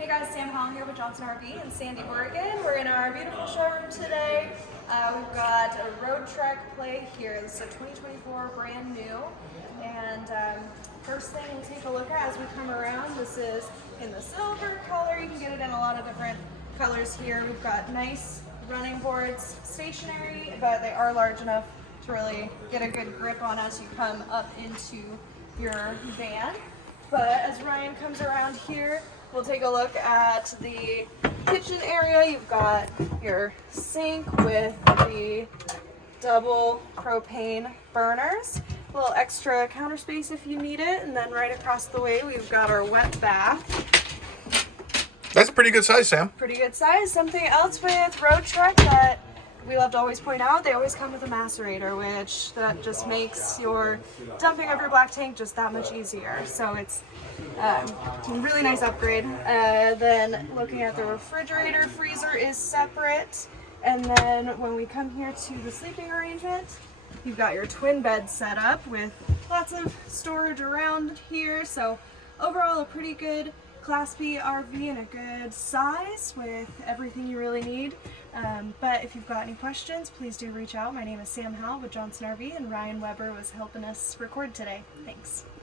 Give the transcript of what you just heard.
Hey guys, Sam Hall here with Johnson RV in Sandy, Oregon. We're in our beautiful showroom today. We've got a Roadtrek play here. This is a 2024 brand new. And first thing we'll take a look at as we come around, this is in the silver color. You can get it in a lot of different colors here. We've got nice running boards, stationary, but they are large enough to really get a good grip on as you come up into your van. But as Ryan comes around here, we'll take a look at the kitchen area. You've got your sink with the double propane burners, a little extra counter space if you need it, and then right across the way we've got our wet bath. That's a pretty good size, Sam. Pretty good size. Something else with Roadtrek that we love to always point out, they always come with a macerator, which that just makes your dumping of your black tank just that much easier. So it's a really nice upgrade. Then looking at the refrigerator, freezer is separate. And then when we come here to the sleeping arrangement, you've got your twin bed set up with lots of storage around here. So overall a pretty good Class B RV and a good size with everything you really need. But if you've got any questions, please do reach out. My name is Sam Howell with Johnson RV, and Ryan Weber was helping us record today. Thanks.